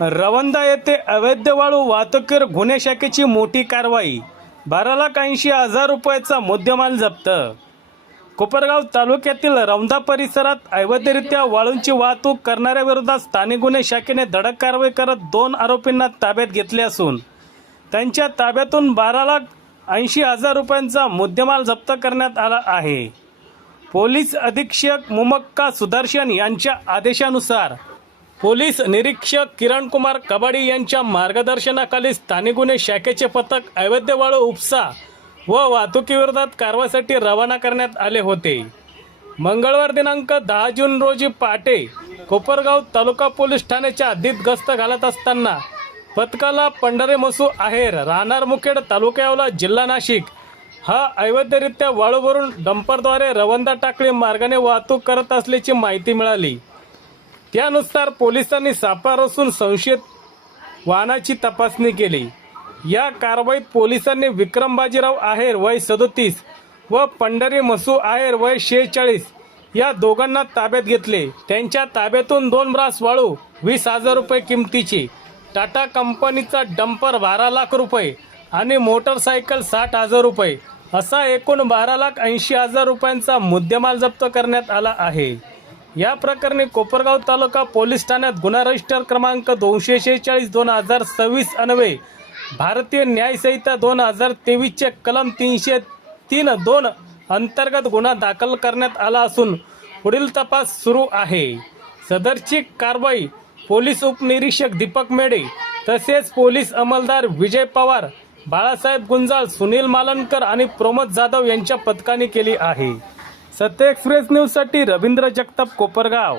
रवंदा येथे अवैध वाळू वाहतुकीवर गुन्हे शाखेची मोठी कारवाई. 12,80,000 रुपयाचा मुद्देमाल जप्त. कोपरगाव तालुक्यातील रवंदा परिसरात अवैधरित्या वाळूंची वाहतूक करणाऱ्याविरोधात स्थानिक गुन्हे शाखेने धडक कारवाई करत 2 आरोपींना ताब्यात घेतले असून त्यांच्या ताब्यातून 12,80,000 रुपयांचा मुद्देमाल जप्त करण्यात आला आहे. पोलीस अधीक्षक मुमक्का सुदर्शन यांच्या आदेशानुसार पोलीस निरीक्षक किरण कुमार कबाडी यांच्या मार्गदर्शनाखाली स्थानिक गुन्हे शाखेचे पथक अवैध वाळू उपसा व वाहतुकीविरोधात कारवाईसाठी रवाना करण्यात आले होते. मंगळवार दिनांक 10 जून रोजी पहाटे कोपरगाव तालुका पोलीस ठाण्याच्या हद्दीत गस्त घालत असताना पथकाला पंढरे मसू आहेर राहणार मुखेड तालुका येवला जिल्हा नाशिक हा अवैधरित्या वाळू भरून डंपरद्वारे रवंदा टाकळी मार्गाने वाहतूक करत असल्याची माहिती मिळाली. त्यानुसार पोलिसांनी सापळा रचून संशयित वाहनाची तपासणी केली. या कारवाईत पोलिसांनी विक्रम बाजीराव आहेर वय 37 व पंढरी मसू आहेर वय 46 या दोघांना ताब्यात घेतले. त्यांच्या ताब्यातून 2 ब्रास वाळू 20,000 रुपये किमतीची, टाटा कंपनीचा डंपर 12 लाख रुपये आणि मोटरसायकल 60,000 रुपये असा एकूण 12,80,000 रुपयांचा मुद्देमाल जप्त करण्यात आला आहे. या प्रकरणी कोपरगाव तालुका पोलीस ठाण्यात गुन्हा रजिस्टर क्रमांक 246/2026 अन्वये भारतीय न्याय संहिता 2023 चे कलम 303(2) अंतर्गत गुन्हा दाखल करण्यात आला असून पुढील तपास सुरू आहे. सदरची कारवाई पोलीस उपनिरीक्षक दीपक मेढे तसेच पोलीस अंमलदार विजय पवार, बाळासाहेब गुंजाळ, सुनील मालनकर आणि प्रमोद जाधव यांच्या पथकाने केली आहे. सत्य एक्सप्रेस न्यूज साठी रवींद्र जगताप, कोपरगाव.